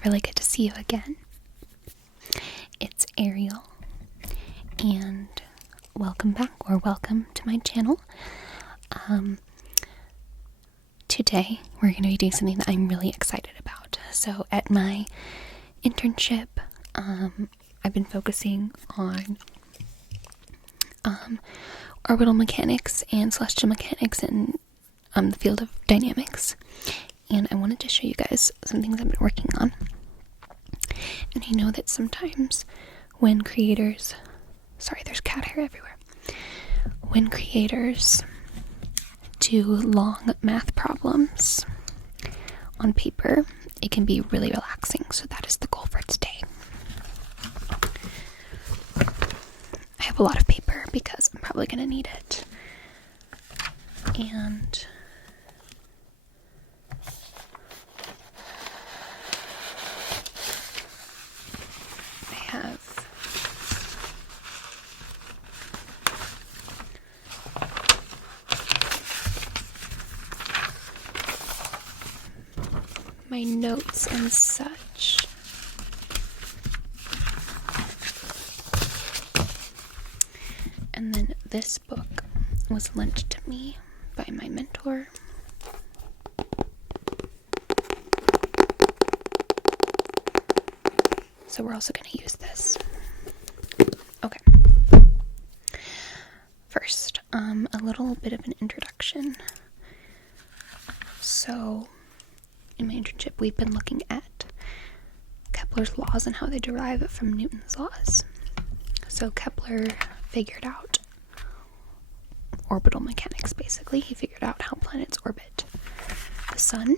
It's really good to see you again. It's Ariel, and welcome back, or welcome to my channel. Today we're going to be doing something that I'm really excited about. So at my internship, I've been focusing on orbital mechanics and celestial mechanics and the field of dynamics. And I wanted to show you guys some things I've been working on. And I know that sometimes when creators, sorry, there's cat hair everywhere. When creators do long math problems on paper, it can be really relaxing. So that is the goal for today. I have a lot of paper because I'm probably going to need it. And I have my notes and such. And then this book was lent to me by my mentor. So we're also going to use this. Okay. First, a little bit of an introduction. So, in my internship, we've been looking at Kepler's laws and how they derive from Newton's laws. So Kepler figured out orbital mechanics, basically. He figured out how planets orbit the sun.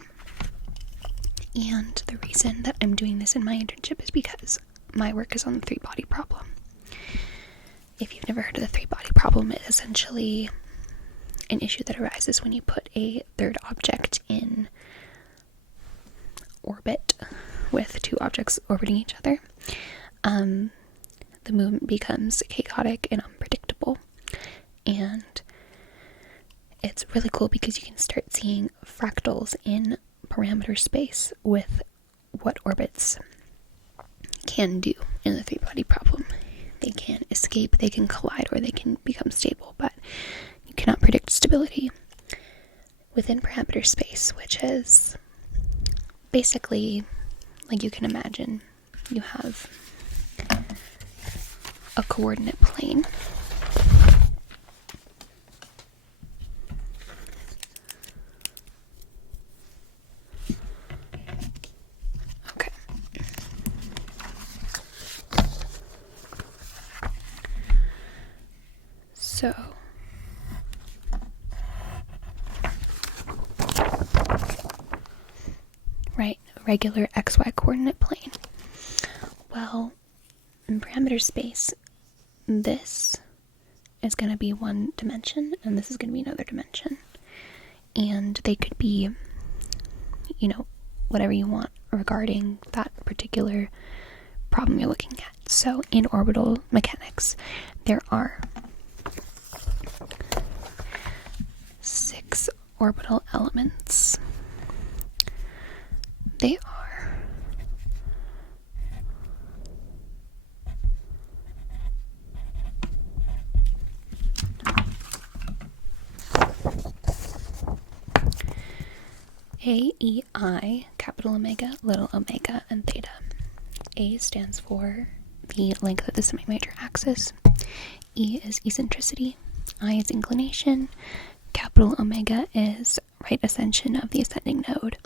And the reason that I'm doing this in my internship is because my work is on the three-body problem. If you've never heard of the three-body problem, it's essentially an issue that arises when you put a third object in orbit with two objects orbiting each other. The movement becomes chaotic and unpredictable. And it's really cool because you can start seeing fractals in parameter space with what orbits can do in the three-body problem. They can escape, they can collide, or they can become stable, but you cannot predict stability within parameter space, which is basically, like you can imagine, you have a coordinate plane. Okay. So right, regular XY coordinate plane. Well, in parameter space, this is going to be one dimension, and this is going to be another dimension. And they could be, whatever you want regarding that particular problem you're looking at. So in orbital mechanics, there are 6 orbital elements. They are A, E, I, capital Omega, little omega, and theta. A stands for the length of the semi-major axis. E is eccentricity. I is inclination. Capital Omega is right ascension of the ascending node.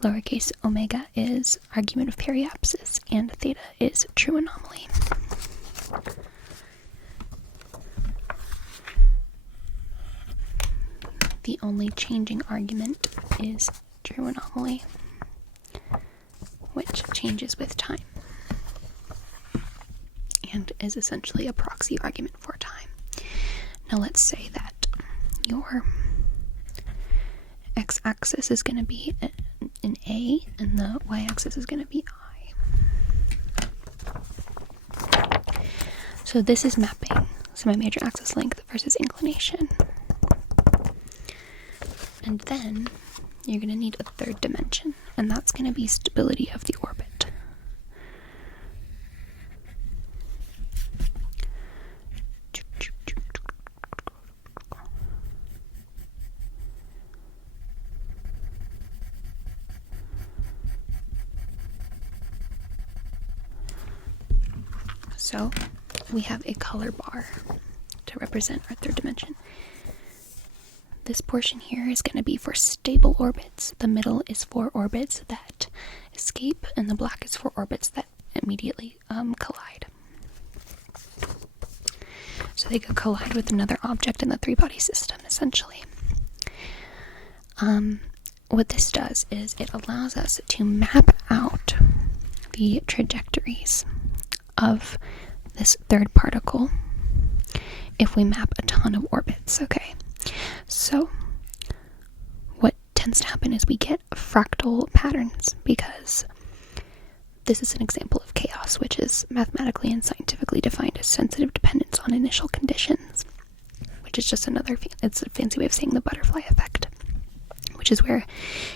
Lowercase omega is argument of periapsis, and theta is true anomaly. The only changing argument is true anomaly, which changes with time and is essentially a proxy argument for time. Now let's say that your x-axis is going to be an A and the y-axis is going to be I. So this is mapping semi-major axis length versus inclination. And then you're going to need a third dimension, and that's going to be stability of the orbit. So we have a color bar to represent our third dimension. This portion here is going to be for stable orbits. The middle is for orbits that escape, and the black is for orbits that immediately collide. So they could collide with another object in the three-body system, essentially. What this does is it allows us to map out the trajectories of this third particle if we map a ton of orbits, okay? So what tends to happen is we get fractal patterns, because this is an example of chaos, which is mathematically and scientifically defined as sensitive dependence on initial conditions, which is just it's a fancy way of saying the butterfly effect, which is where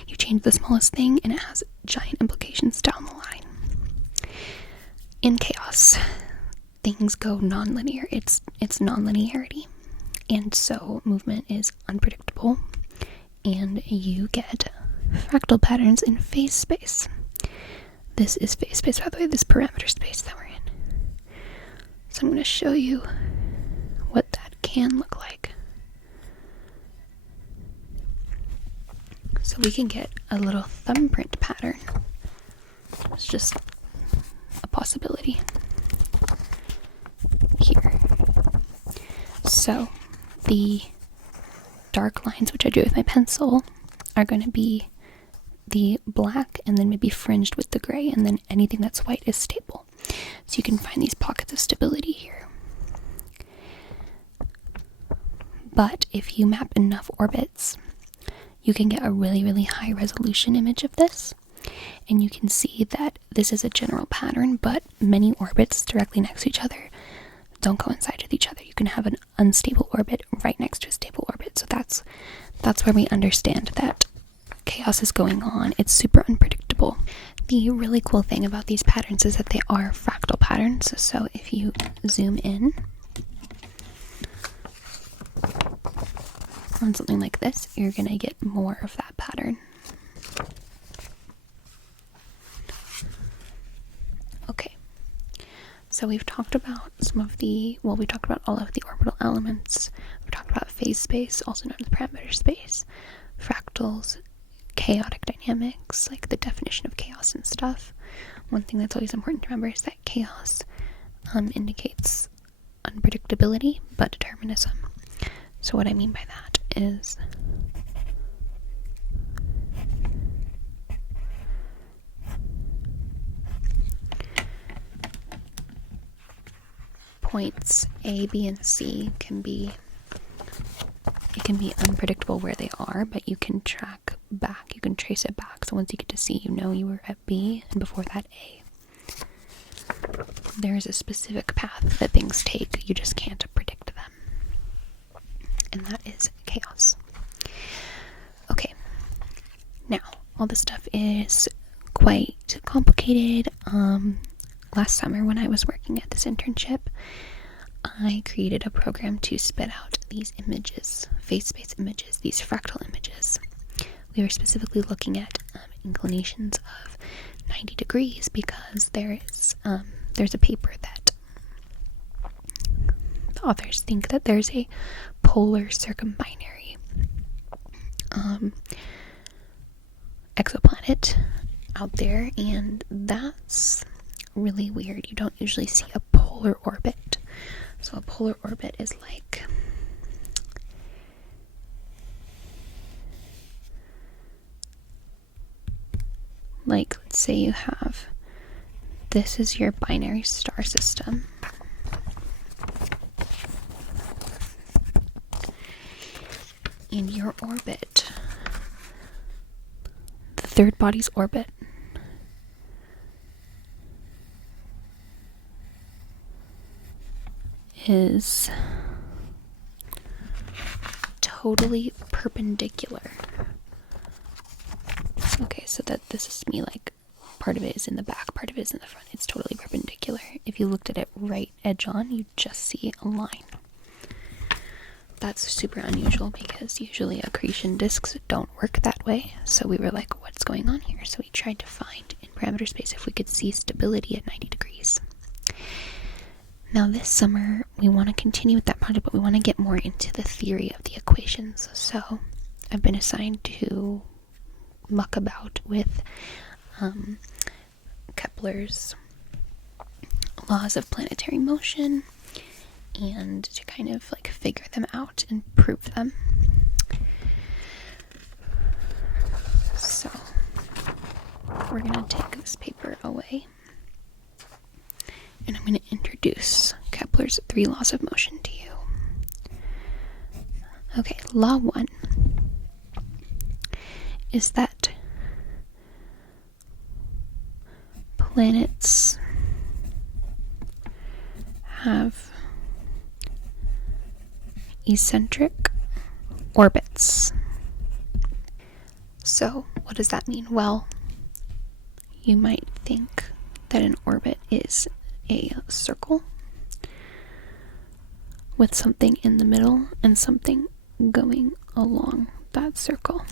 you change the smallest thing and it has giant implications down the line. In chaos, things go non-linear. It's non-linearity. And so movement is unpredictable, and you get fractal patterns in phase space. This is phase space, by the way, this parameter space that we're in. So I'm going to show you what that can look like. So we can get a little thumbprint pattern. It's just a possibility here. So the dark lines, which I drew with my pencil, are going to be the black and then maybe fringed with the gray, and then anything that's white is stable. So you can find these pockets of stability here. But if you map enough orbits, you can get a really, really high resolution image of this, and you can see that this is a general pattern, but many orbits directly next to each other don't coincide with each other. You can have an unstable orbit right next to a stable orbit. So that's where we understand that chaos is going on. It's super unpredictable. The really cool thing about these patterns is that they are fractal patterns. So if you zoom in on something like this, you're going to get more of that pattern. Okay. So we've talked about we talked about all of the orbital elements. We've talked about phase space, also known as parameter space, fractals, chaotic dynamics, like the definition of chaos and stuff. One thing that's always important to remember is that chaos indicates unpredictability, but determinism. So what I mean by that is points A, B, and C can be unpredictable where they are, but you can track back, you can trace it back. So once you get to C, you know you were at B, and before that A. There is a specific path that things take, you just can't predict them. And that is chaos. Okay, now all this stuff is quite complicated. Last summer when I was working at this internship, I created a program to spit out these images, phase space images, these fractal images. We were specifically looking at inclinations of 90 degrees because there's a paper that the authors think that there's a polar circumbinary exoplanet out there, and that's really weird. You don't usually see a polar orbit. So a polar orbit is like let's say you have, this is your binary star system, and your orbit, the third body's orbit, is totally perpendicular Okay, so that this is me, like, part of it is in the back, part of it is in the front. It's totally perpendicular. If you looked at it right edge on, you just see a line. That's super unusual because usually accretion disks don't work that way. So we were like, what's going on here? So we tried to find in parameter space if we could see stability at 90 degrees. Now this summer, we want to continue with that project, but we want to get more into the theory of the equations. So I've been assigned to muck about with Kepler's laws of planetary motion, and to kind of like figure them out and prove them. So we're going to take this paper away, and I'm going to introduce Kepler's 3 laws of motion to you. Okay, law 1 is that planets have eccentric orbits. So, what does that mean? Well, you might think that an orbit is a circle with something in the middle and something going along that circle.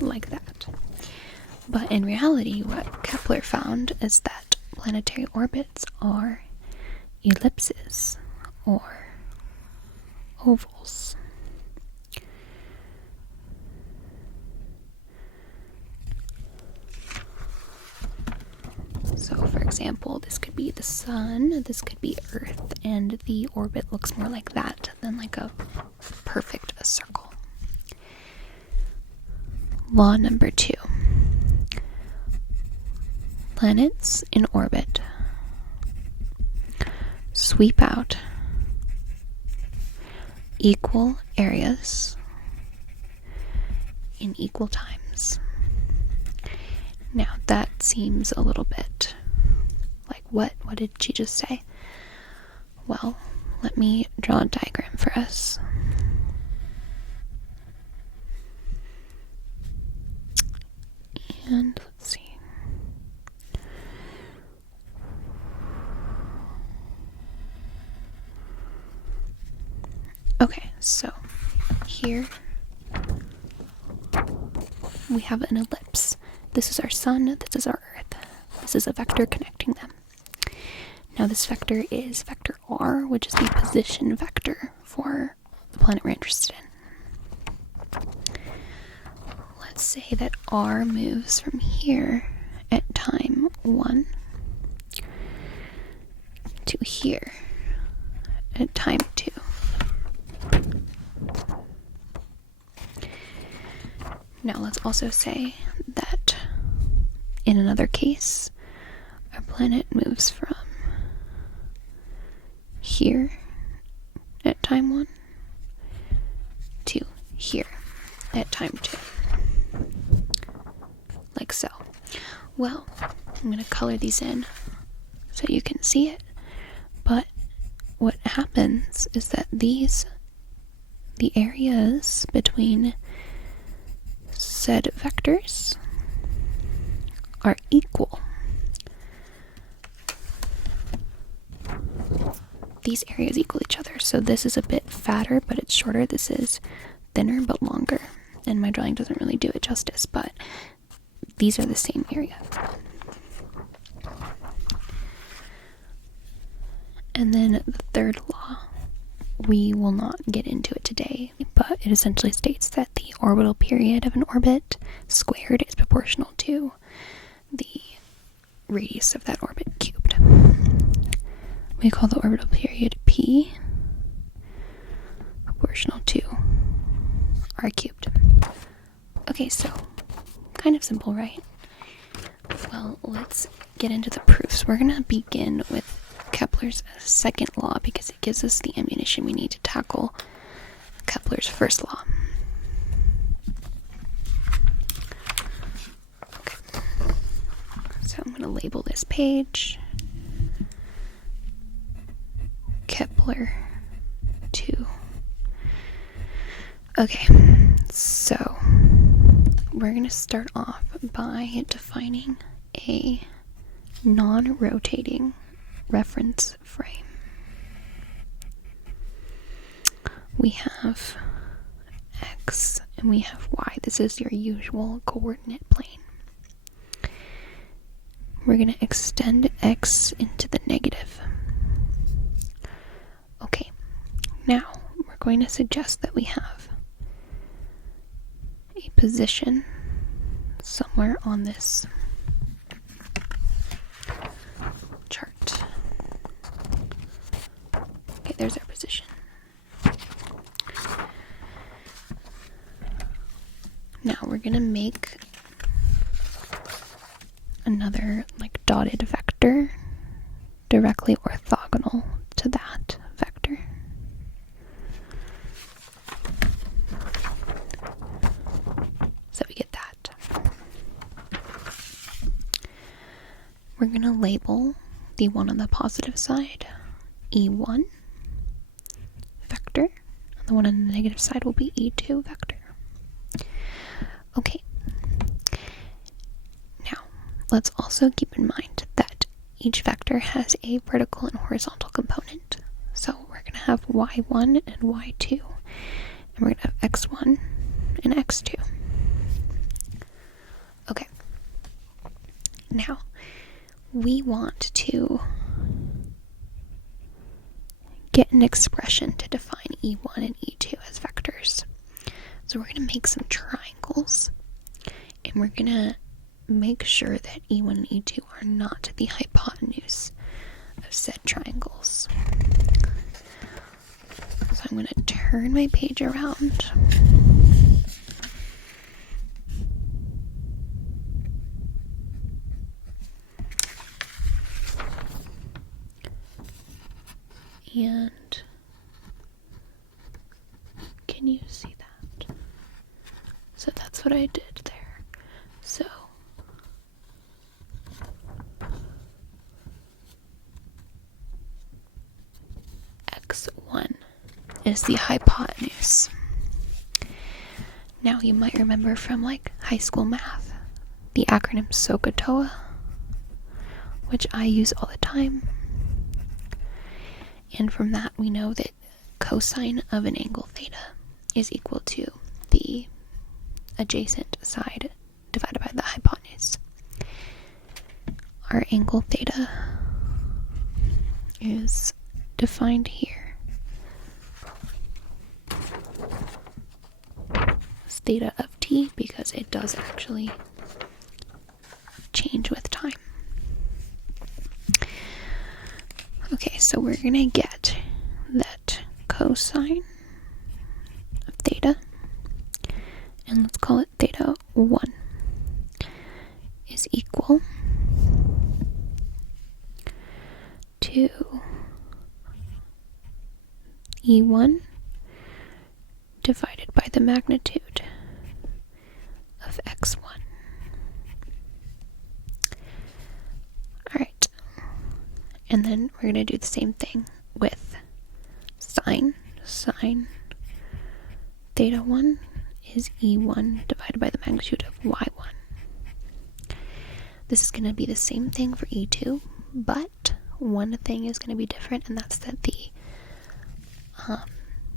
Like that. But in reality, what Kepler found is that planetary orbits are ellipses or ovals. So, for example, this could be the sun, this could be Earth, and the orbit looks more like that than like a perfect circle. Law number 2. Planets in orbit sweep out equal areas in equal times. Now that seems a little bit like, what did she just say? Well, let me draw a diagram for us. And let's see. Okay, so here we have an ellipse. This is our sun, this is our Earth. This is a vector connecting them. Now this vector is vector r, which is the position vector for the planet we're interested in. Let's say that r moves from here at time 1 to here at time 2. Now let's also say that in another case, our planet moves from here at time 1 to here at time 2. Like so. Well, I'm going to color these in so you can see it. But what happens is that the areas between said vectors are equal. These areas equal each other. So this is a bit fatter, but it's shorter. This is thinner, but longer. And my drawing doesn't really do it justice, but these are the same area. And then the third law, we will not get into it today, but it essentially states that the orbital period of an orbit squared is proportional to the radius of that orbit cubed. We call the orbital period P proportional to r cubed. Okay, so kind of simple, right? Well, let's get into the proofs. We're going to begin with Kepler's second law because it gives us the ammunition we need to tackle Kepler's first law. Okay. So I'm going to label this page Kepler 2. Okay, So we're going to start off by defining a non-rotating reference frame. We have x and we have y. This is your usual coordinate plane. We're going to extend x into the negative. Okay, now we're going to suggest that we have a position somewhere on this chart. Okay, there's our position. Now we're going to make another dotted vector directly orthogonal to that vector. So we get that. We're going to label the one on the positive side E1 vector, and the one on the negative side will be E2 vector. Okay. Now, let's also keep in mind that each vector has a vertical and horizontal component. So we're going to have y1 and y2, and we're going to have x1 and x2. Okay. Now, we want to get an expression to define E1 and E2 as vectors. So we're going to make some triangles, and we're going to make sure that E1 and E2 are not the hypotenuse of said triangles. So I'm going to turn my page around. And can you see that? So that's what I did there. So x1 is the hypotenuse. Now you might remember from high school math the acronym SOHCAHTOA, which I use all the time. And from that we know that cosine of an angle theta is equal to the adjacent side divided by the hypotenuse. Our angle theta is defined here as theta of t because it does actually change with time. Okay, so we're going to get that cosine of theta, and let's call it theta 1, is equal to E1 divided by the magnitude of x1. Alright, and then we're going to do the same thing with sine. Sine theta 1 is E1 divided by the magnitude of y1. This is going to be the same thing for E2, but one thing is going to be different, and that's that the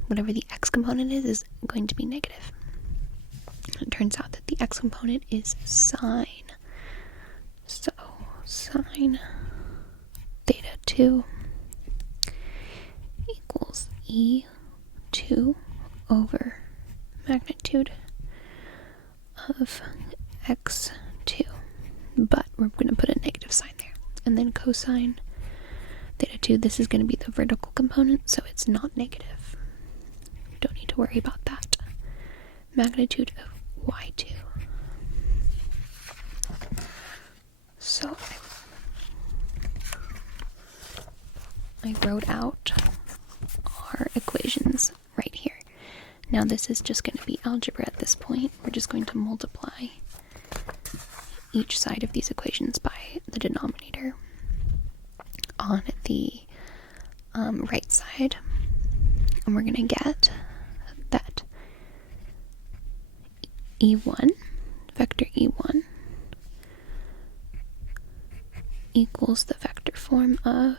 whatever the x component is going to be negative. It turns out that the x component is sine. So sine theta 2 equals E2 over magnitude of x2. But we're going to put a negative sign there. And then cosine theta 2, this is going to be the vertical component, so it's not negative. Don't need to worry about that. Magnitude of y2. So I wrote out our equations right here. Now this is just going to be algebra at this point. We're just going to multiply each side of these equations by the denominator on the right side. And we're going to get that E1, vector E1 equals the vector form of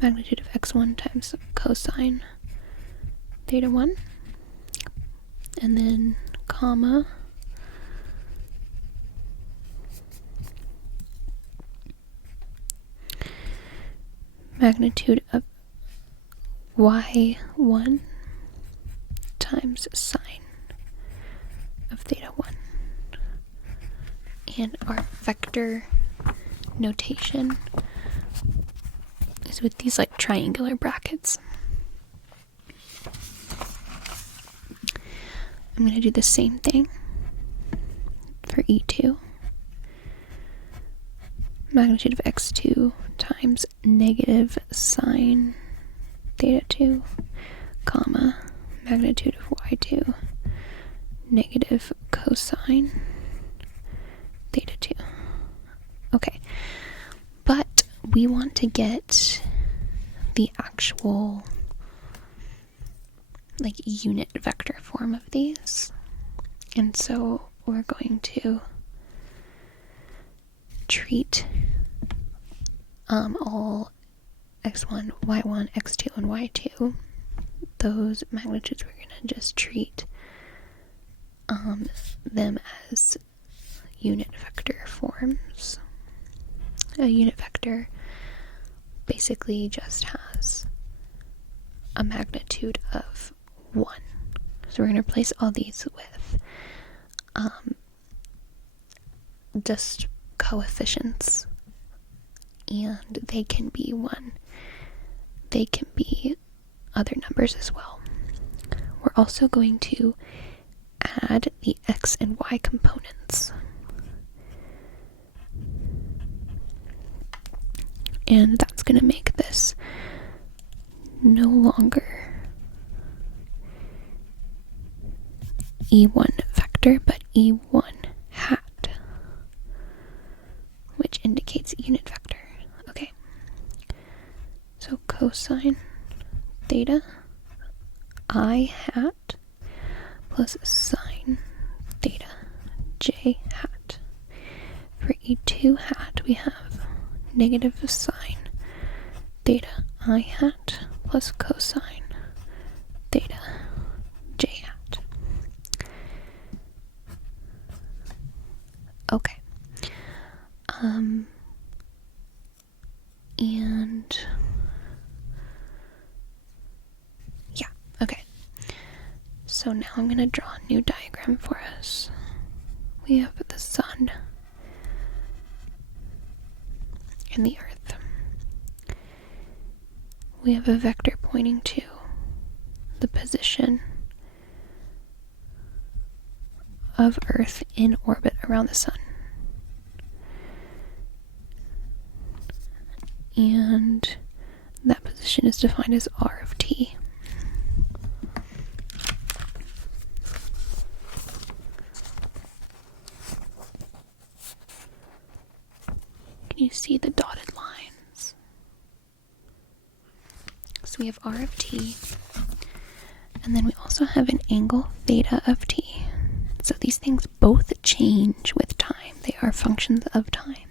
magnitude of x1 times cosine theta 1, and then comma magnitude of y1 times sine of theta 1. And our vector notation is with these like triangular brackets. I'm going to do the same thing for E2. Magnitude of x2 times negative sine theta 2, comma, magnitude of y2 negative cosine theta 2. Okay, but we want to get the actual like unit vector form of these, and so we're going to treat all x1, y1, x2, and y2, those magnitudes, we're going to just treat them as unit vector forms. A unit vector basically just has a magnitude of 1. So we're going to replace all these with just coefficients, and they can be 1. They can be other numbers as well. We're also going to add the x and y components. And that's going to make this no longer E1 vector, but E1 hat, which indicates unit vector. Okay, so cosine theta I hat plus sine theta j hat. For E2 hat, we have negative sine theta I hat plus cosine theta j hat. Okay. And yeah, okay. So now I'm going to draw a new diagram for us. We have the sun and the earth. We have a vector pointing to the position of Earth in orbit around the sun. And that position is defined as r of t. Can you see the dotted lines? So we have r of t, and then we also have an angle theta of t. So these things both change with time. They are functions of time.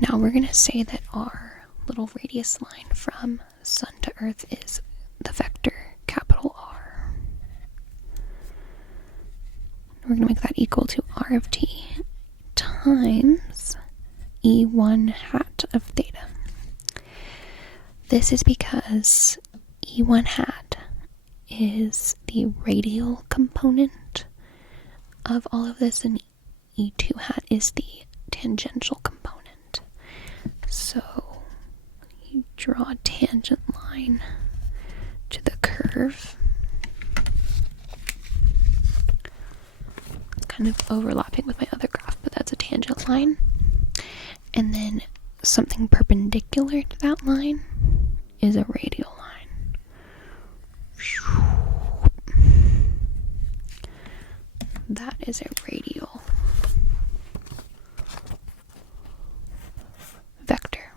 Now we're going to say that our little radius line from sun to earth is the vector capital R. We're going to make that equal to r of t times E1 hat of theta. This is because E1 hat is the radial component of all of this, and E2 hat is the tangential component. So you draw a tangent line to the curve, kind of overlapping with my other graph, but that's a tangent line. And then something perpendicular to that line is a radial line. That is a radial vector.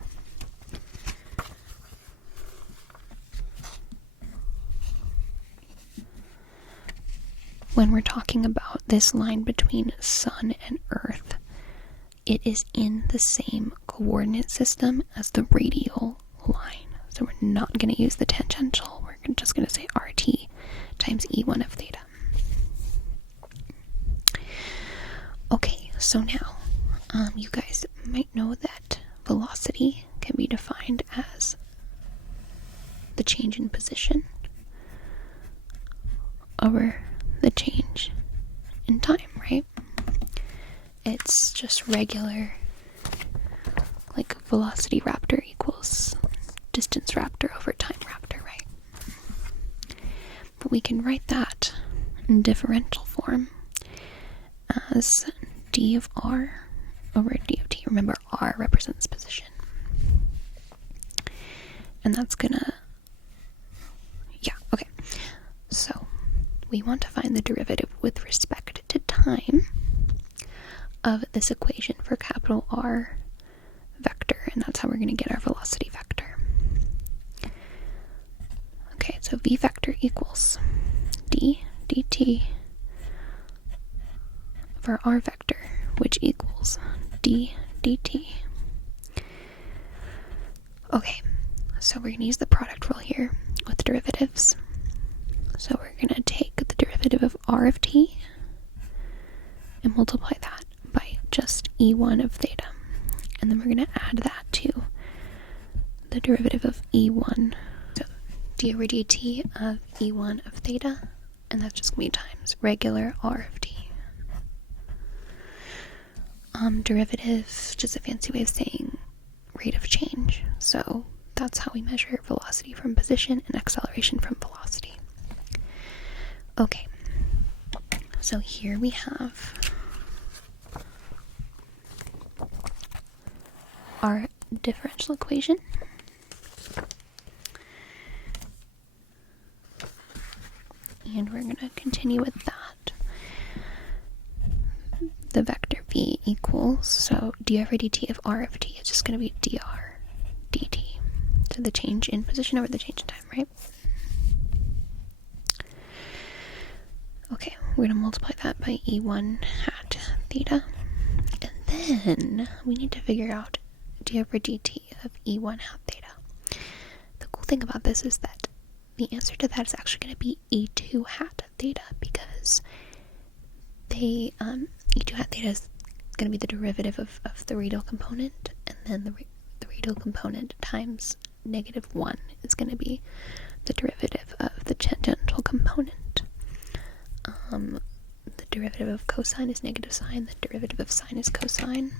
when we're talking about this line between Sun and Earth, it is in the same coordinate system as the radial line. So we're not going to use the tangential. We're just going to say RT times E1 of theta. Okay, so now you guys might know that velocity can be defined as the change in position over the change in time, right? It's just regular, like velocity raptor equals distance raptor over time raptor, right? But we can write that in differential form as d of r over d of t. Remember, r represents position. And that's gonna, okay. So we want to find the derivative with respect to time of this equation for capital R vector, and that's how we're going to get our velocity vector. Okay, so v vector equals d dt for r vector, which equals d dt. Okay, so we're going to use the product rule here with derivatives. So we're going to take the derivative of r of t and multiply that by just e1 of theta. And then we're going to add that to the derivative of e1. So d over dt of e1 of theta, and that's just going to be times regular r of t. Derivative, just a fancy way of saying rate of change. So that's how we measure velocity from position and acceleration from velocity. Okay, so here we have our differential equation. And we're going to continue with that. The vector v equals, so d over dt of r of t is just going to be dr dt. So the change in position over the change in time, right? Okay, we're going to multiply that by e1 hat theta. And then we need to figure out d over dt of e1 hat theta. The cool thing about this is that the answer to that is actually going to be e2 hat theta, because they e2 hat theta is going to be the derivative of the radial component, and then the radial component times -1 is going to be the derivative of the tangential component. The derivative of cosine is negative sine, the derivative of sine is cosine.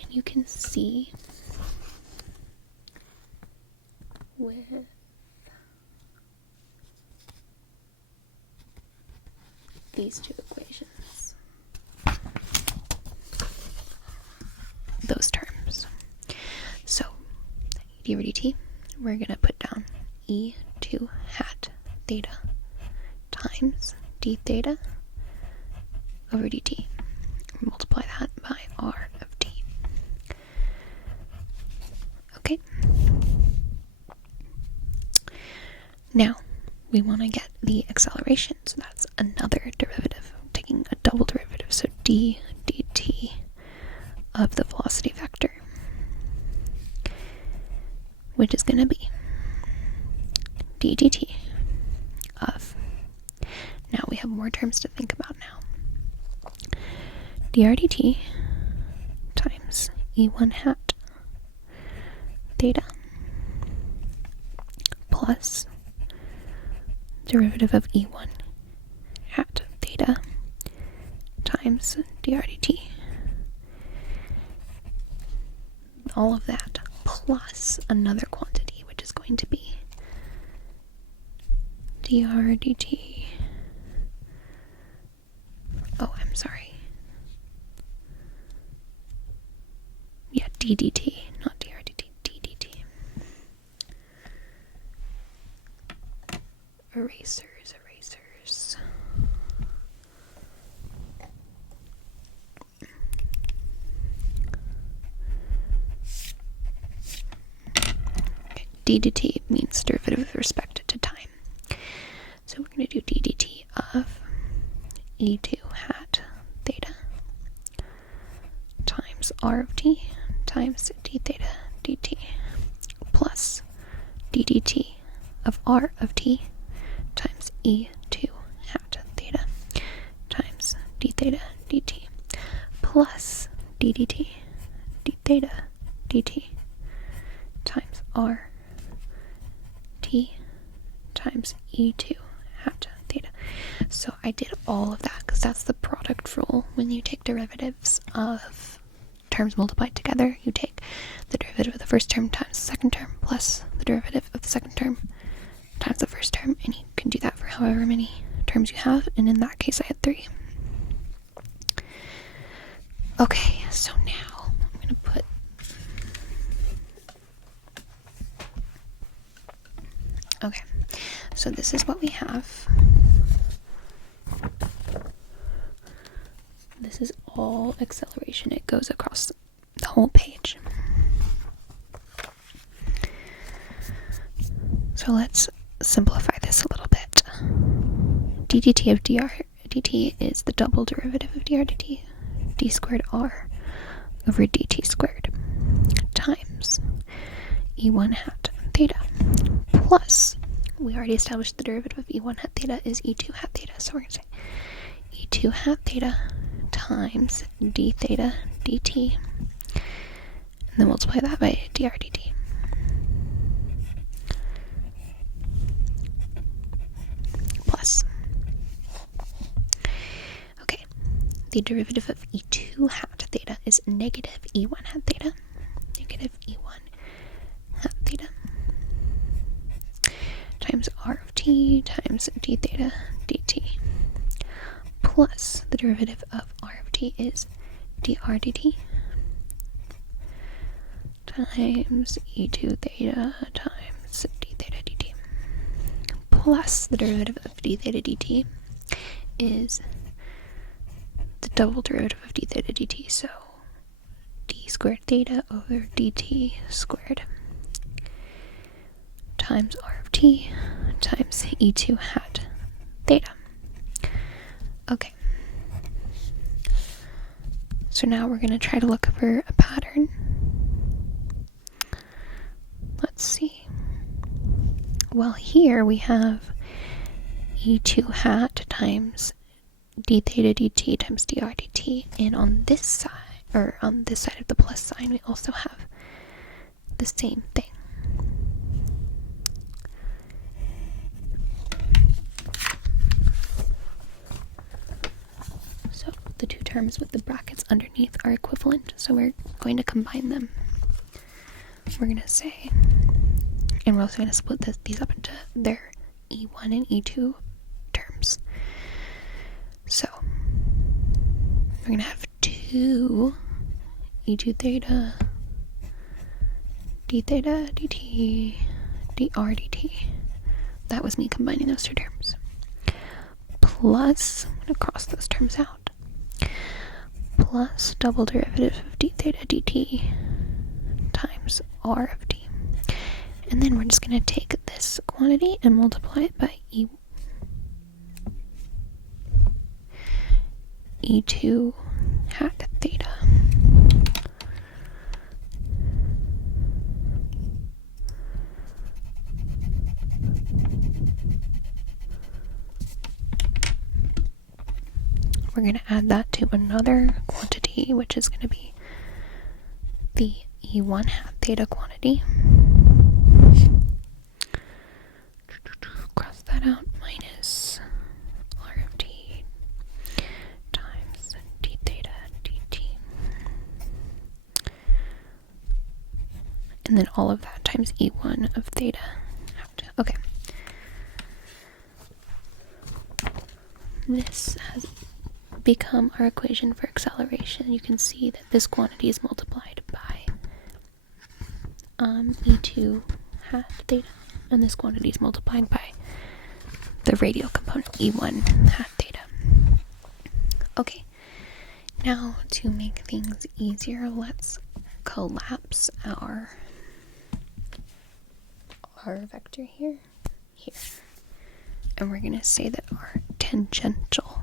And you can see with these two equations those terms. So d over dt, we're going to put down e2 hat theta times d theta over dt. Multiply that by r of t. Okay. Now, we want to get the acceleration, so that's another derivative, taking a double derivative, so d dt of the velocity vector, which is going to be d dt of, now we have more terms to think about now, dr dt times e1 hat theta plus derivative of e1 hat theta times dr dt. All of that plus another quantity, which is going to be dr dt. Oh, I'm sorry. Yeah, ddt, not dr dt, ddt. Erasers. d dt means derivative with respect to time. So we're going to do d dt of e2 hat theta times r of t times d theta dt plus d dt of r of t times e2 hat theta times d theta dt plus d dt d theta dt times r t times e2 hat theta. So I did all of that because that's the product rule. When you take derivatives of terms multiplied together, you take the derivative of the first term times the second term plus the derivative of the second term times the first term, and you can do that for however many terms you have, and in that case I had 3. Okay, so now I'm going to put okay, so this is what we have. This is all acceleration. It goes across the whole page. So let's simplify this a little bit. d dt of dr dt is the double derivative of dr dt, d squared r over dt squared, times e1 hat theta, plus, we already established the derivative of e1 hat theta is e2 hat theta, so we're going to say e2 hat theta times d theta dt, and then multiply that by dr dt. Plus. Okay, the derivative of e2 hat theta is negative e1 hat theta, negative e1 hat theta, times r of t times d theta dt, plus the derivative of r of t is dr dt times e2 theta times d theta dt, plus the derivative of d theta dt is the double derivative of d theta dt, so d squared theta over dt squared times r of t times e2 hat theta. Okay, so now we're going to try to look for a pattern. Let's see. Well, here we have e2 hat times d theta dt times dr dt, and on this side, or on this side of the plus sign, we also have the same thing. So the two terms with the brackets underneath are equivalent, so we're going to combine them. We're going to say, and we're also going to split these up into their e1 and e2 terms. So we're going to have 2 e2 theta d theta dt dr dt. That was me combining those two terms. Plus, I'm going to cross those terms out, plus double derivative of d theta dt times r of t. And then we're just going to take this quantity and multiply it by e2 hat theta. We're going to add that to another quantity, which is going to be the e1 hat theta quantity. Cross that out, minus r of t times d theta dt. And then all of that times e1 of theta. Okay. This has become our equation for acceleration. You can see that this quantity is multiplied by e2 hat theta, and this quantity is multiplied by the radial component e1 hat theta. Okay, now to make things easier, let's collapse our our vector here, and we're going to say that our tangential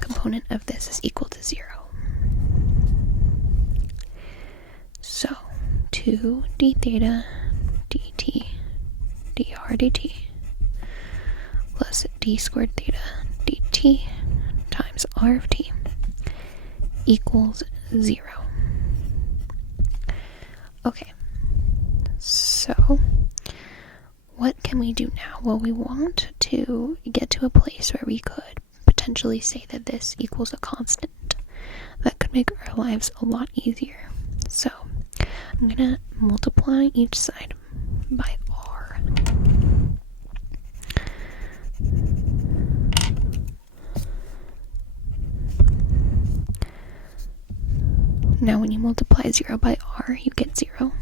component of this is equal to 0. So 2 d theta dt dr dt plus d squared theta dt times r of t equals 0. Okay, so what can we do now? Well, we want to get to a place where we could potentially say that this equals a constant. That could make our lives a lot easier. So I'm going to multiply each side by r. Now when you multiply 0 by r, you get 0.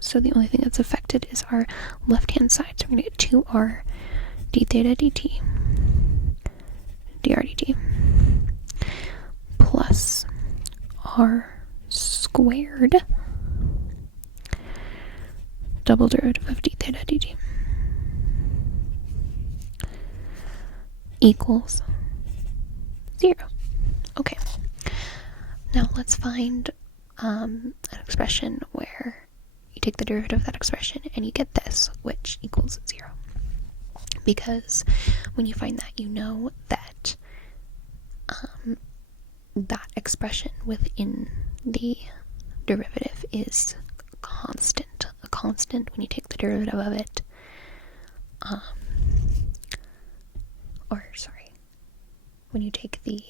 So the only thing that's affected is our left-hand side. So we're going to get 2r d theta dt dr dt plus r squared double derivative of d theta dt equals 0. Okay. Now let's find an expression where you take the derivative of that expression and you get this, which equals 0. Because when you find that, you know that that expression within the derivative is constant. A constant when you take the derivative of it. When you take the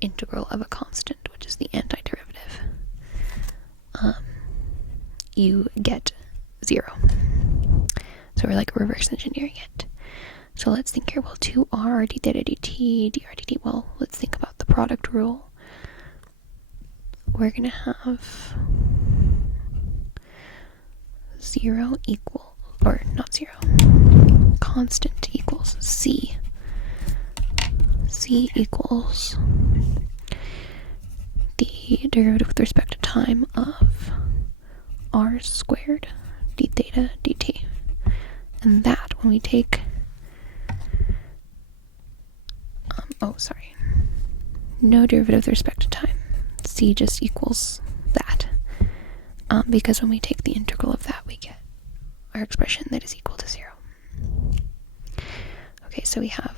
integral of a constant, which is the antiderivative, you get 0. So we're like reverse engineering it. So let's think here. Well, 2r d theta dt dr dt. Well, let's think about the product rule. We're gonna have 0 equal, or not 0, constant equals c. C equals the derivative with respect to time of r squared d theta dt. And that, when we take no derivative with respect to time, c just equals that, because when we take the integral of that, we get our expression that is equal to 0. Okay, so we have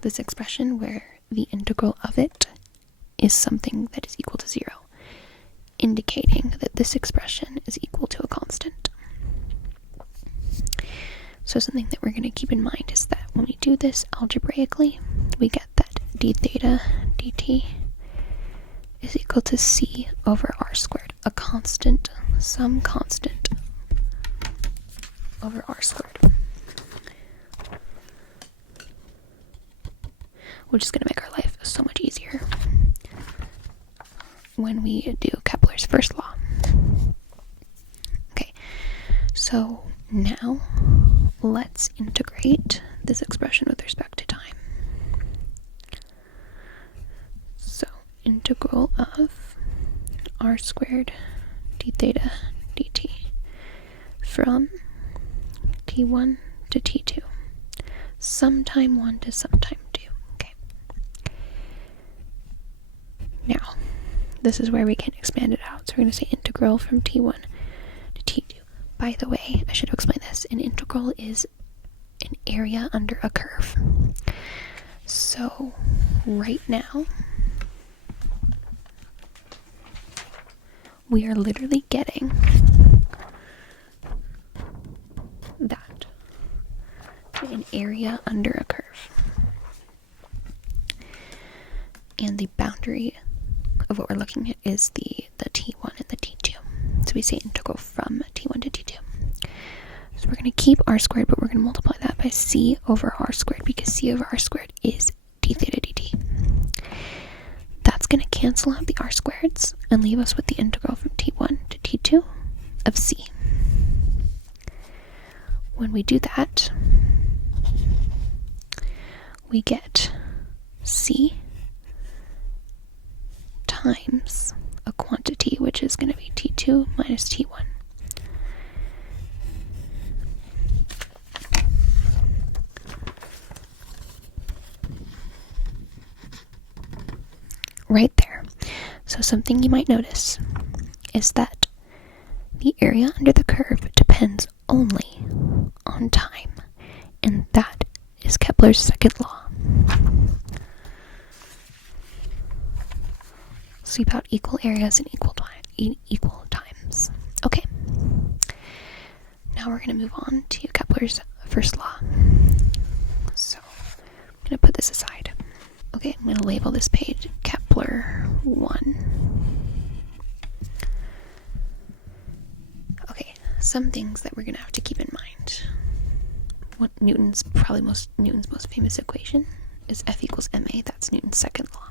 this expression where the integral of it is something that is equal to 0, indicating that this expression is equal to a constant. So something that we're going to keep in mind is that when we do this algebraically, we get that d theta dt is equal to c over r squared, a constant, some constant over r squared, which is going to make our life so much easier when we do Kepler's first law. Okay, so now let's integrate this expression with respect to time. So integral of r squared d theta dt from t1 to t2, sometime 1 to sometime 2. Okay. Now, this is where we can expand it out. So we're going to say integral from t1 to t2. By the way, I should explain this. An integral is an area under a curve. So right now, we are literally getting that, an area under a curve. And the boundary of what we're looking at is the t1 and the t2. So we say integral from t1 to t2. So we're going to keep r squared, but we're going to multiply that by c over r squared, because c over r squared is d theta dt. That's going to cancel out the r squareds and leave us with the integral from t1 to t2 of c. When we do that, we get c times a quantity, which is going to be T2 minus T1. Right there. So something you might notice is that the area under the curve depends only on time, and that is Kepler's second law. So about equal areas and equal times. Okay. Now we're going to move on to Kepler's first law. So I'm going to put this aside. Okay, I'm going to label this page Kepler 1. Okay, some things that we're going to have to keep in mind. What Newton's most famous equation is F equals ma. That's Newton's second law.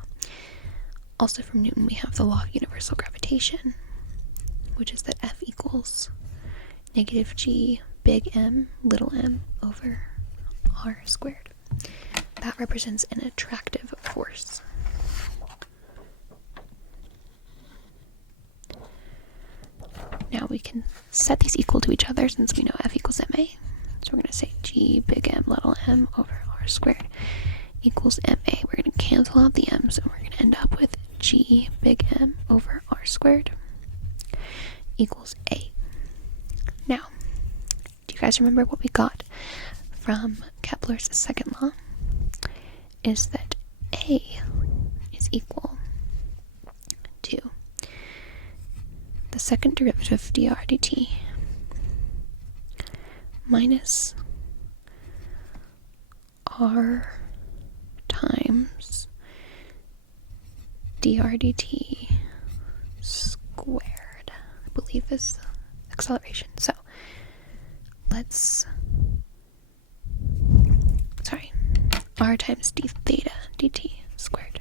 Also from Newton, we have the law of universal gravitation, which is that F equals negative g big M little m over r squared. That represents an attractive force. Now we can set these equal to each other since we know F equals ma. So we're going to say g big M little m over r squared equals ma. We're going to cancel out the m's and we're going to end up with g big M over r squared equals a. Now, do you guys remember what we got from Kepler's second law? Is that a is equal to the second derivative of dr dt minus r times dr dt squared, I believe is acceleration. So r times d theta dt squared.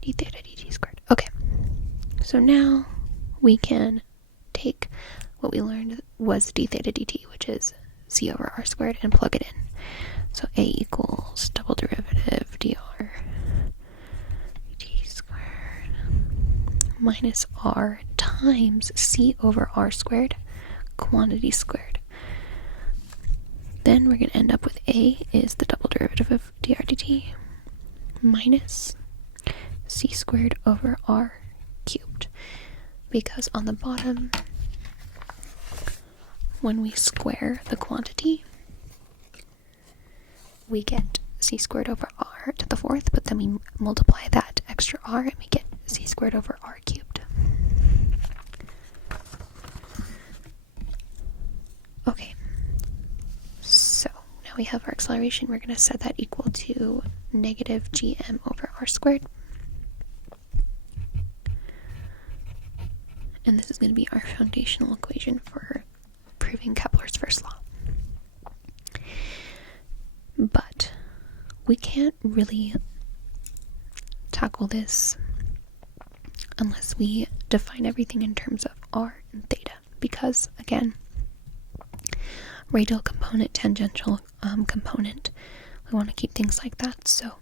D theta dt squared. Okay, so now we can take what we learned was d theta dt, which is c over r squared, and plug it in. So a equals double derivative dr dt squared minus r times c over r squared, quantity squared. Then we're going to end up with a is the double derivative of dr dt minus c squared over r cubed. Because on the bottom, when we square the quantity, we get c squared over r to the fourth, but then we multiply that extra r and we get c squared over r cubed. Okay, so now we have our acceleration. We're going to set that equal to negative gm over r squared. And this is going to be our foundational equation for proving Kepler's first law. But we can't really tackle this unless we define everything in terms of r and theta, because again, radial component, tangential component, we want to keep things like that. So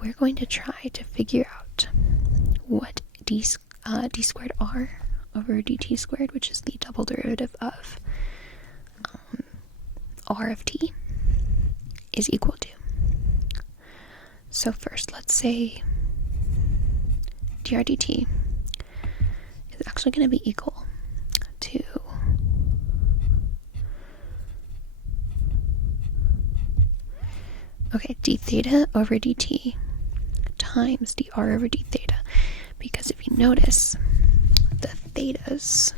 we're going to try to figure out what d squared r over dt squared, which is the double derivative of r of t, is equal to. So first, let's say dr dt is actually going to be equal to d theta over dt times dr over d theta, because if you notice, the thetas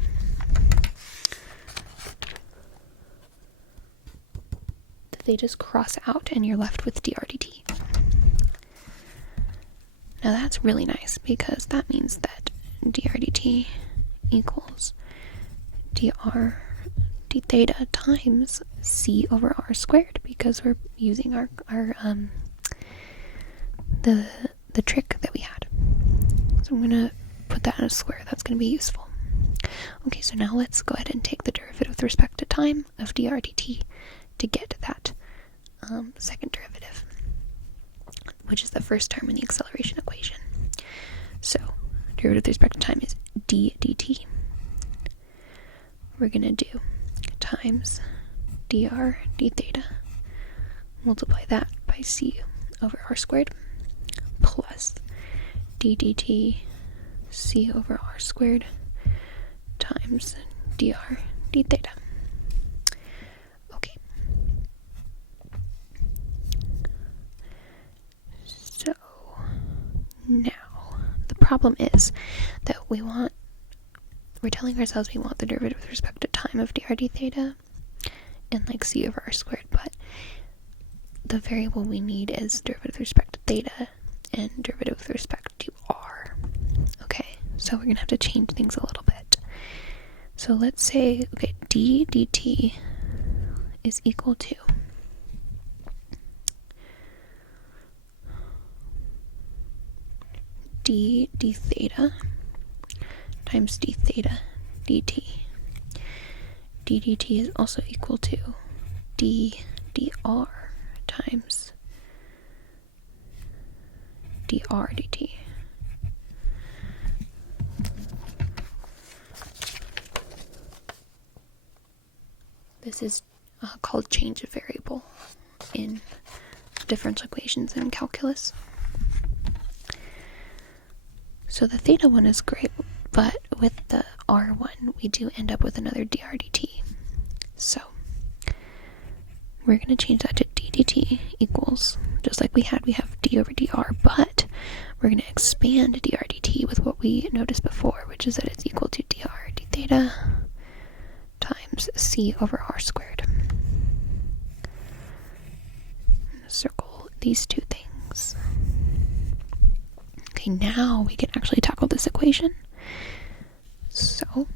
cross out and you're left with dr dt. Now that's really nice because that means that dr dt equals dr d theta times c over r squared, because we're using our the trick that we had. So I'm gonna put that in a square. That's gonna be useful. Okay, so now let's go ahead and take the derivative with respect to time of dr dt to get that second derivative. which is the first term in the acceleration equation. So derivative with respect to time is d dt. We're going to do times dr d theta, multiply that by c over r squared, plus d dt c over r squared times dr d theta. Okay. So now the problem is that we're telling ourselves we want the derivative with respect to time of dr d theta and like c over r squared, but the variable we need is derivative with respect to theta and derivative with respect to r. Okay, so we're gonna have to change things a little bit. So let's say, okay, d dt is equal to d theta times d theta dt. d dt is also equal to d dr times dr dt. This is called change of variable in differential equations and calculus. So the theta one is great, but with the r one, we do end up with another dr dt. So we're going to change that to d dt equals, just like we have d over dr, but we're going to expand dr dt with what we noticed before, which is that it's equal to dr d theta times c over r squared. I'm going to circle these two things. Okay, now we can actually tackle this equation. So,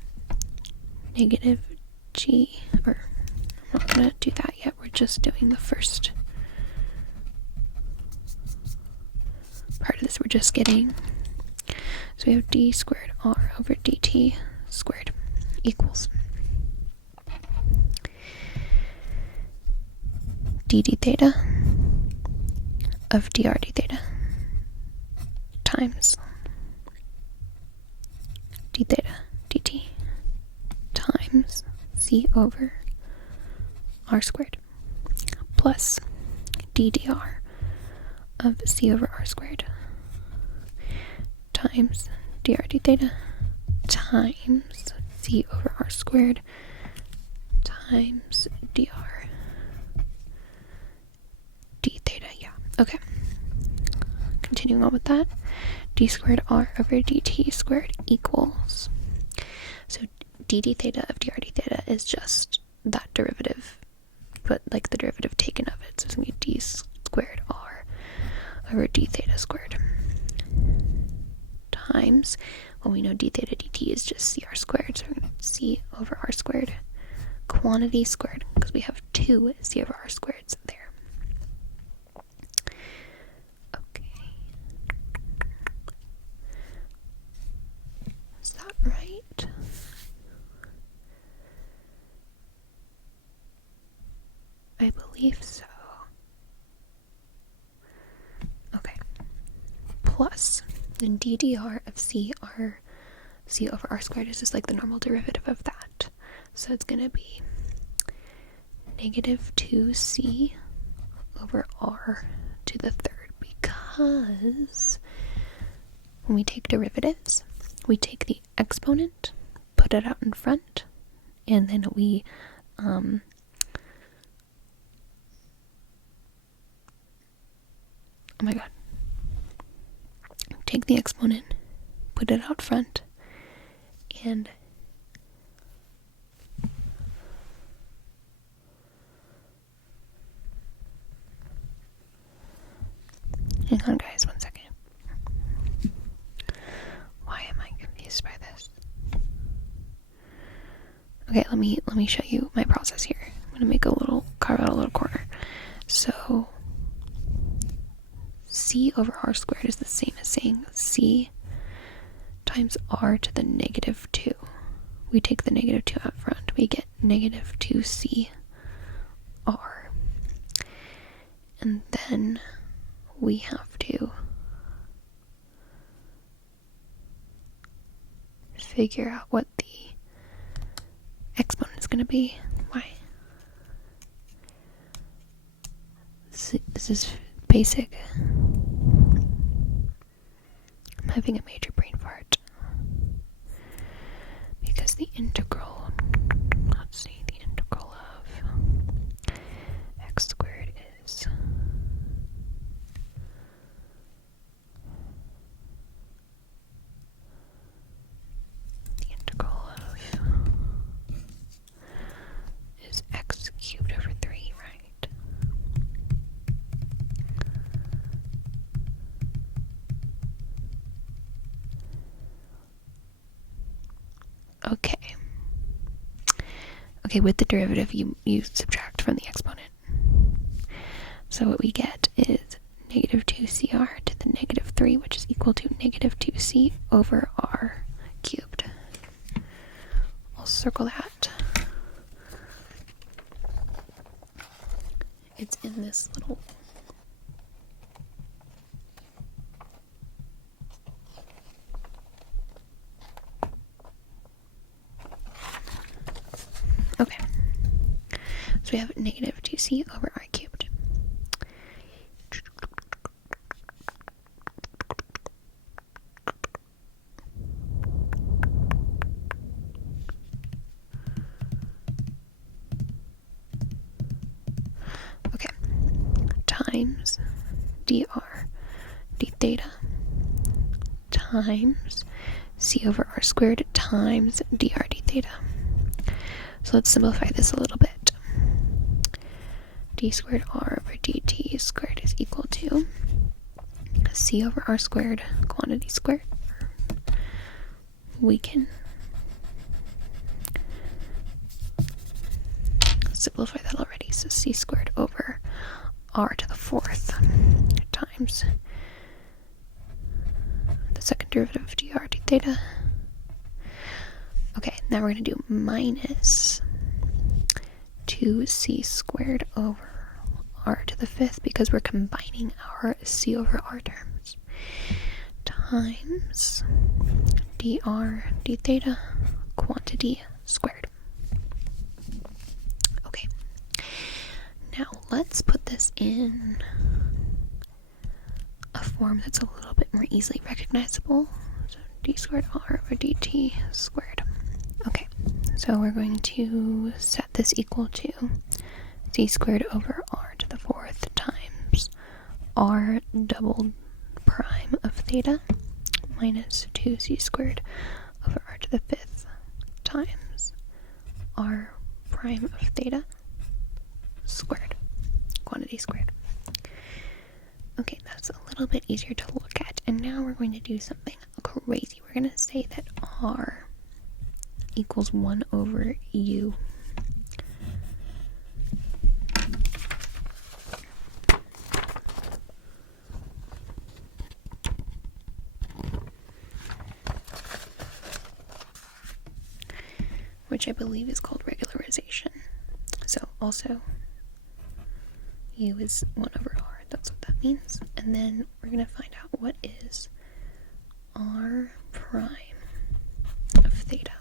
negative g, or I'm not going to do that yet, we're just doing the first part of this. We're just getting, so we have d squared r over dt squared equals d d theta of dr d theta times d theta dt times c over r squared plus d dr of c over r squared times dr d theta times c over r squared times dr d theta. Yeah, okay. Continuing on with that, d squared r over dt squared equals, so d theta of dr d theta is just that derivative, but like the derivative taken of it, so it's going to be d squared r over d theta squared times, well, we know d theta dt is just cr squared, so we're going to c over r squared quantity squared, because we have two c over r squareds there. Right? I believe so. Okay. Plus, then ddr of c over r squared is just like the normal derivative of that. So it's going to be negative 2c over r to the third, because when we take derivatives, we take the exponent, put it out in front, and then we oh my god, take the exponent, put it out front, and hang on guys, 1 second. Why am I confused by this? Okay, let me show you my process here. I'm gonna carve out a little corner. So c over r squared is the same as saying c times r to the negative 2. We take the negative 2 out front. We get negative 2c r. And then we have to figure out what the exponent is going to be. Why? This is basic. I'm having a major brain fart. Because the integral, let's see, the integral of x squared is x cubed over 3, right? Okay. Okay, with the derivative, you subtract from the exponent. So what we get is negative 2cr to the negative 3, which is equal to negative 2c over r cubed. I'll circle that. It's in this little... Okay. So we have negative 2c over r cubed. Okay. Times dr d theta times c over r squared times dr d theta. So let's simplify this a little bit. D squared r over dt squared is equal to c over r squared quantity squared. We can simplify that already. So c squared over r to the 4th times the second derivative of dr d theta. Okay, now we're going to do minus 2c squared over r to the 5th because we're combining our c over r terms times dr d theta quantity squared. Okay, now let's put this in a form that's a little bit more easily recognizable. So d squared r over dt squared. Okay, so we're going to set this equal to c squared over r to the 4th times r double prime of theta minus 2c squared over r to the 5th times r prime of theta squared, quantity squared. Okay, that's a little bit easier to look at. And now we're going to do something crazy. We're going to say that r equals 1 over u. Which I believe is called regularization. So also u is 1 over r. That's what that means. And then we're going to find out what is r prime of theta.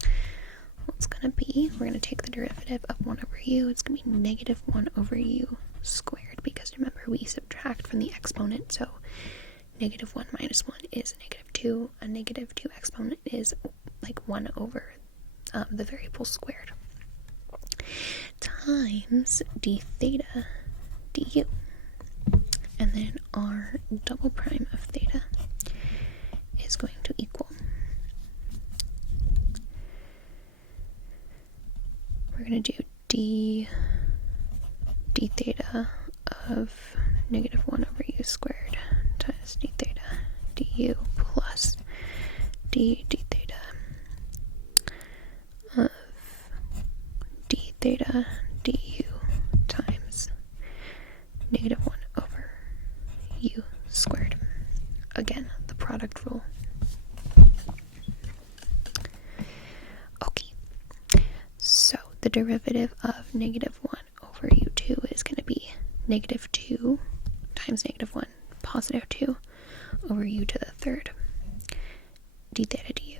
Well, it's going to be, we're going to take the derivative of 1 over u. It's going to be negative 1 over u squared, because remember we subtract from the exponent, so negative 1 minus 1 is negative 2. A negative 2 exponent is like 1 over the variable squared times d theta du. And then r double prime of theta is going to equal, we're going to do d theta of negative 1 over u squared times d theta du plus d theta of d theta du times negative 1 over u squared. Again, the product rule. Okay, so the derivative of negative 1 over u2 is going to be negative 2 times negative 1, positive 2 over u to the 3rd d theta du.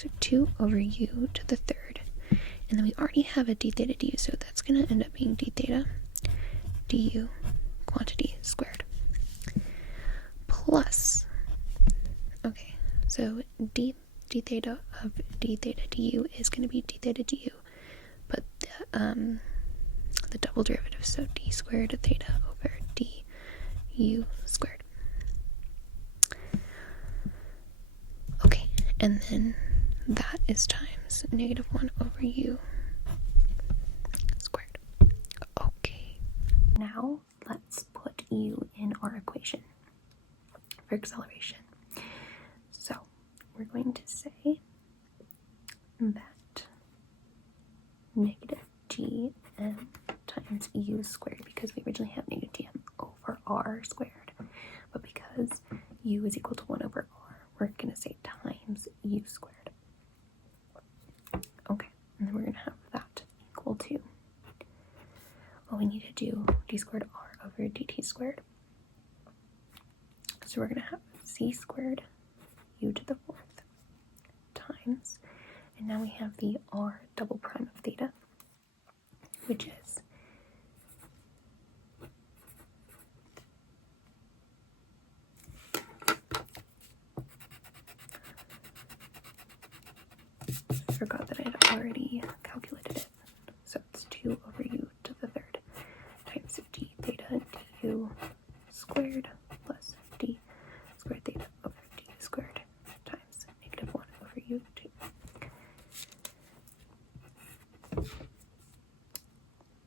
So 2 over u to the third. And then we already have a d theta du, so that's going to end up being d theta du quantity squared. Plus, okay, so d theta of d theta du is going to be d theta du, but the double derivative, so d squared theta over du squared. Okay, and then that is times -1 over u squared. Okay, now let's put u in our equation for acceleration. So we're going to say that -gm times u squared, because we originally have -gm over r squared, but because u is equal to 1 over r, we're going to say times u squared. Okay, and then we're going to have that equal to, well, we need to do d squared r over dt squared. So we're going to have c squared u to the fourth times, and now we have the r double prime of theta, which is I forgot that I had already calculated it. So it's 2 over u to the third times d theta du squared plus d squared theta over du squared times -1 over u 2.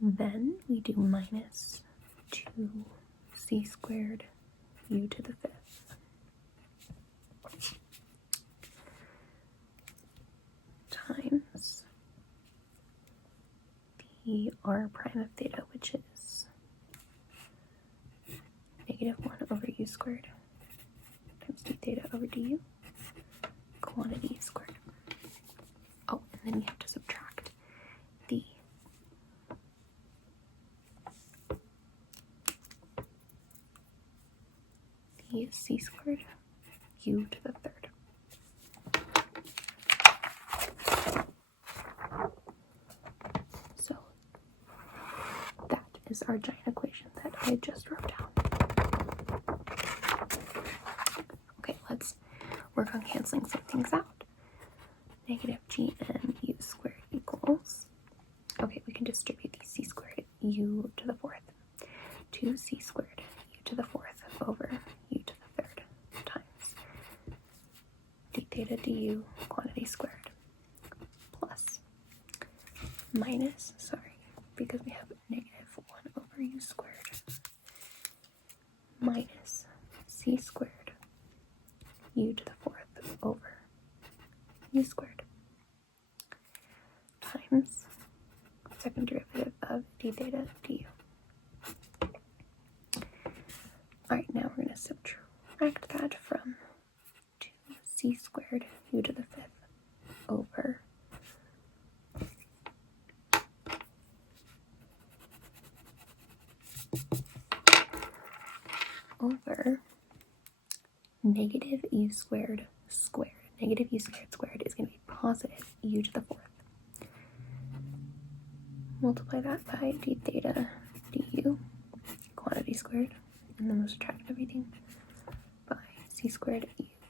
Then we do minus 2c squared u to the fifth times the r prime of theta, which is -1 over u squared times d theta over du quantity squared. Oh, and then we have to subtract the c squared u to the third. So that is our giant equation that I just wrote down. Okay, let's work on canceling some things out. -gm u squared equals, okay, we can distribute the c squared u to the fourth. 2c squared u to the fourth over u to the third times d theta du quantity squared plus minus, sorry, because we have -1 over u squared minus c squared u to the fourth over u squared times second derivative of d theta du. Alright, now we're going to subtract that from 2c squared u to the fifth over -u squared squared. -u squared squared is going to be positive u to the fourth. Multiply that by d theta du quantity squared, and then we'll subtract everything by c squared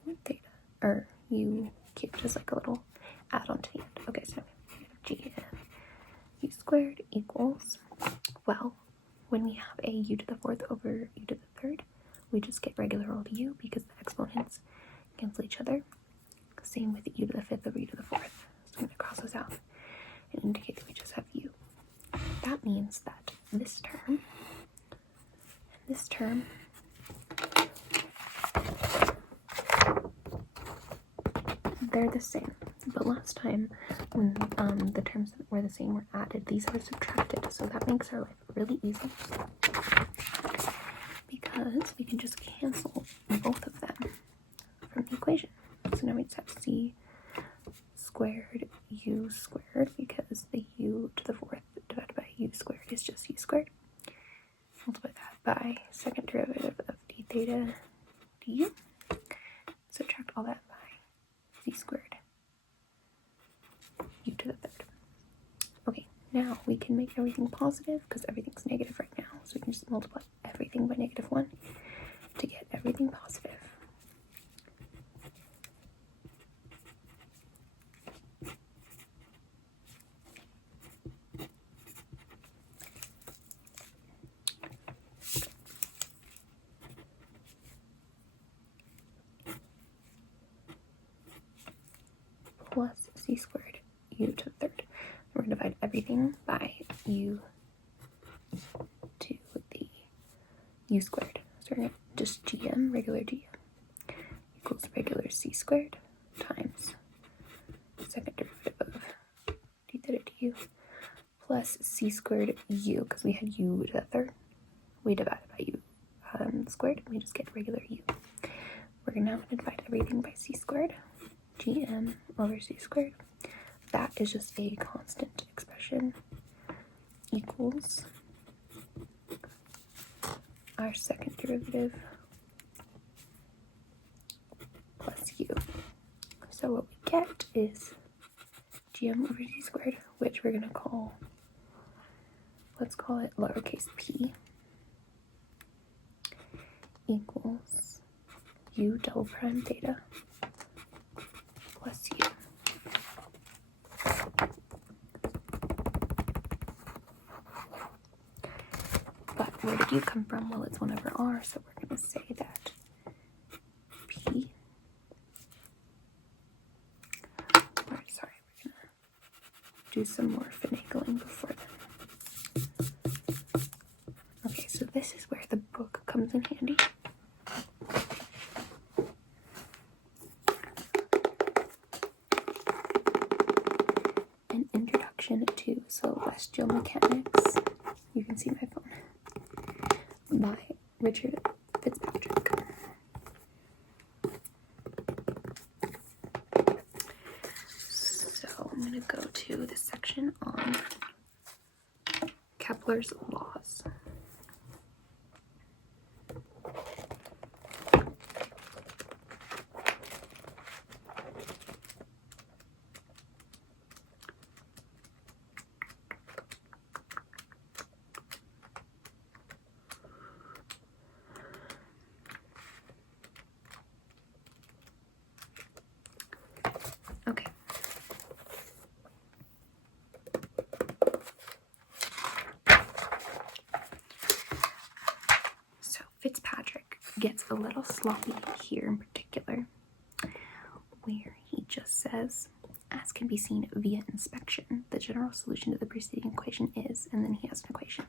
u theta, or u cubed, just like a little add-on to the end. Okay, so gm u squared equals, well, when we have a u to the fourth over u to the third, we just get regular old u because the exponents cancel each other. Same with u to the fifth over u to the fourth. So I'm going to cross this out and indicate that we just have u. That means that this term and this term they're the same. But last time when the terms that were the same were added, these are subtracted. So that makes our life really easy, because we can just cancel both of them from the equation. So now we just have c squared u squared, because the u to the fourth divided by u squared is just u squared. Multiply that by second derivative of d theta du. Subtract all that by c squared u to the third. Okay, now we can make everything positive because everything's negative right now. So we can just multiply everything by -1 to get everything positive. Plus c squared u to the third. We're going to divide everything by u to the u squared. So we're going to just gm, regular gm, equals regular c squared times second derivative of d theta du plus c squared u, because we had u to the third. We divided by u squared, and we just get regular u. We're now going to divide everything by c squared, gm over c squared. That is just a constant expression, equals our second derivative plus u. So what we get is gm over c squared, which we're going to call, let's call it lowercase p, equals u double prime theta plus u. But where did u come from? Well, it's 1 over r, so we're going to say that p, we're going to do some more finagling before then. Okay, so this is where the book comes in handy. An introduction to celestial mechanics. You can see my phone. By Richard Fitzpatrick. So I'm going to go to the section on Kepler's laws. Okay. So Fitzpatrick gets a little sloppy here in particular, where he just says, as can be seen via inspection, the general solution to the preceding equation is, and then he has an equation.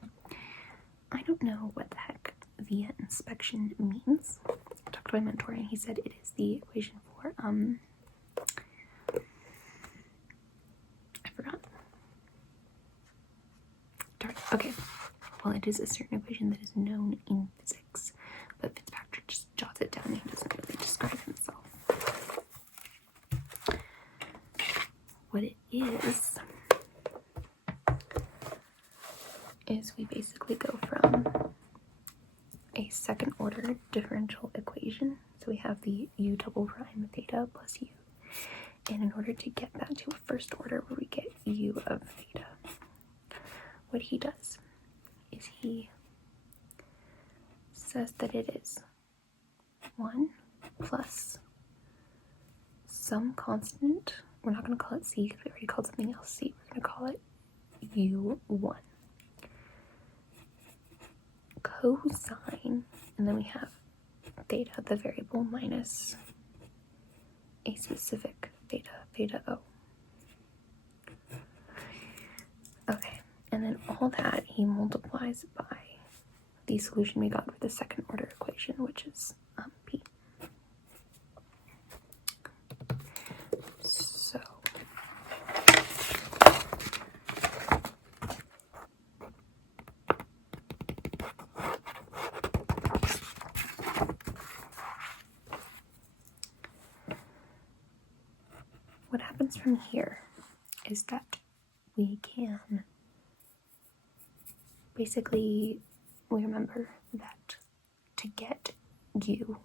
I don't know what the heck via inspection means. I talked to my mentor and he said it is the equation for, I forgot. Darn. Okay. Well, it is a certain equation that is known in physics, but Fitzpatrick just jots it down and he doesn't really describe himself. What it is we basically go from a second order differential equation. So we have the u double prime theta plus u. And in order to get that to a first order where we get u of theta, what he does is he says that it is 1 plus some constant. We're not going to call it c because we already called something else c. We're going to call it u1. Cosine, and then we have theta, the variable, minus a specific theta, theta o. Okay, and then all that he multiplies by the solution we got for the second order equation, which is p. So what happens from here is that we can basically, we remember that to get u,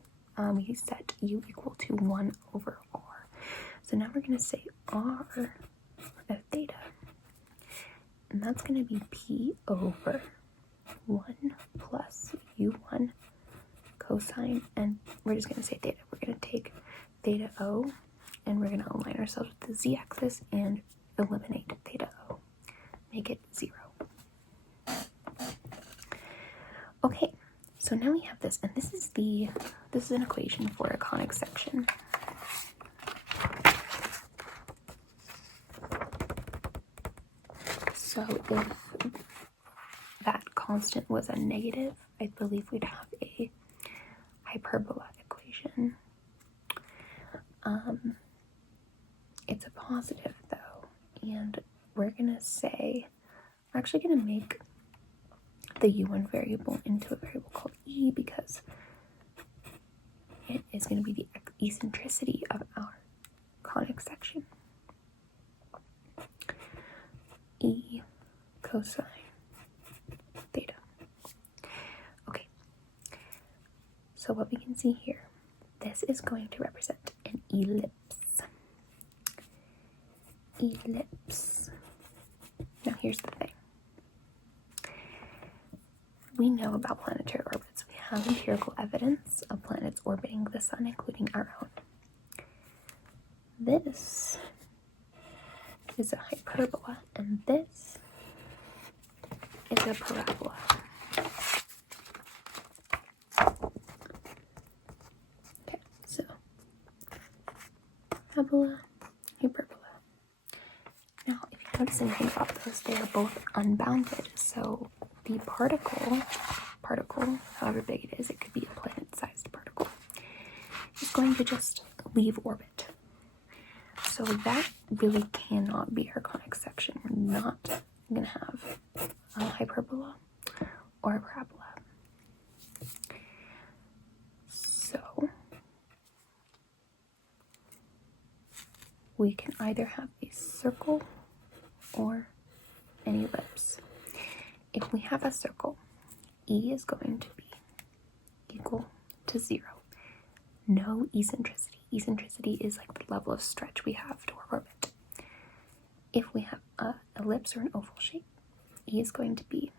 we set u equal to 1 over r. So now we're going to say r of theta. And that's going to be P over 1 plus U1 cosine, and we're just going to say theta. We're going to take theta O, and we're going to align ourselves with the z-axis and eliminate theta O. Make it 0. Okay, so now we have this, and this is an equation for a conic section. So if that constant was a negative, I believe we'd have a hyperbola equation. It's a positive though, and we're actually gonna make the U1 variable into a variable called E, because it is going to be the eccentricity of our conic section. E cosine theta. Okay, so what we can see here, this is going to represent an ellipse. Ellipse. Now here's the thing. We know about planetary orbits. We have empirical evidence of planets orbiting the sun, including our own. This is a hyperbola, and this is a parabola. Okay, so parabola, hyperbola. Now, if you notice anything about those, they are both unbounded. So the particle, however big it is, it could be a planet-sized particle, is going to just leave orbit. So that really cannot be our conic section. We're not going to have a hyperbola or a parabola. So we can either have a circle or an ellipse. If we have a circle, E is going to be equal to 0. No eccentricity. Eccentricity is like the level of stretch we have to our orbit. If we have an ellipse or an oval shape, E is going to be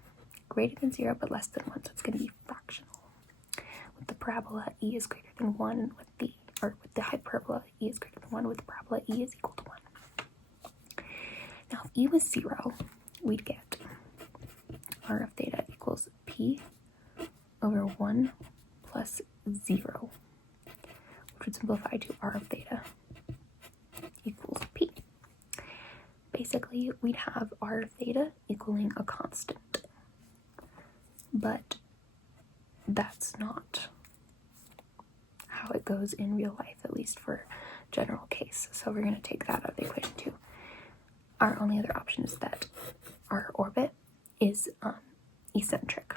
greater than 0 but less than 1, so it's going to be fractional. With the parabola, E is greater than 1, and with the hyperbola, E is greater than 1. With the parabola, E is equal to 1. Now, if E was 0, we'd get R of theta equals P over 1 plus 0, which would simplify to R of theta equals P. Basically, we'd have R of theta equaling a constant, but that's not how it goes in real life, at least for general case. So we're going to take that out of the equation too. Our only other option is that our orbit is eccentric.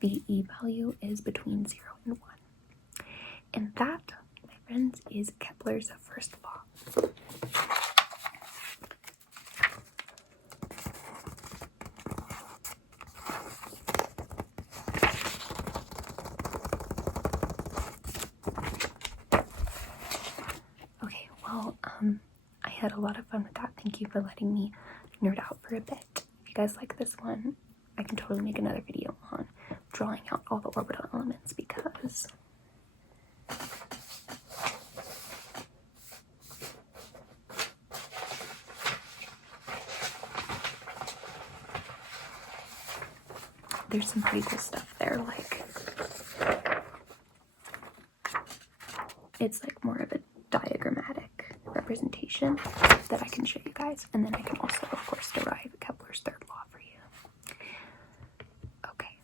The E value is between 0 and 1. And that, my friends, is Kepler's first law. Okay, well, I had a lot of fun with that. Thank you for letting me nerd out for a bit. If you guys like this one, I can totally make another video on drawing out all the orbital elements, because there's some pretty cool stuff there. Like, it's like more of a diagrammatic representation that I can show you guys, and then I can also, of course, derive Kepler's third law for you. Okay,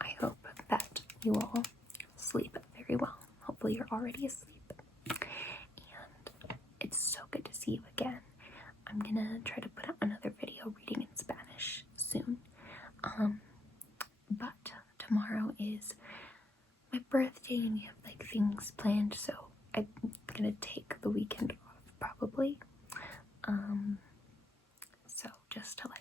I hope that you all sleep very well. Hopefully you're already asleep, and it's so good to see you again. I'm gonna try to put out another video reading in Spanish soon, but tomorrow is my birthday and we have like things planned, so I'm gonna take the weekend off probably, so just to let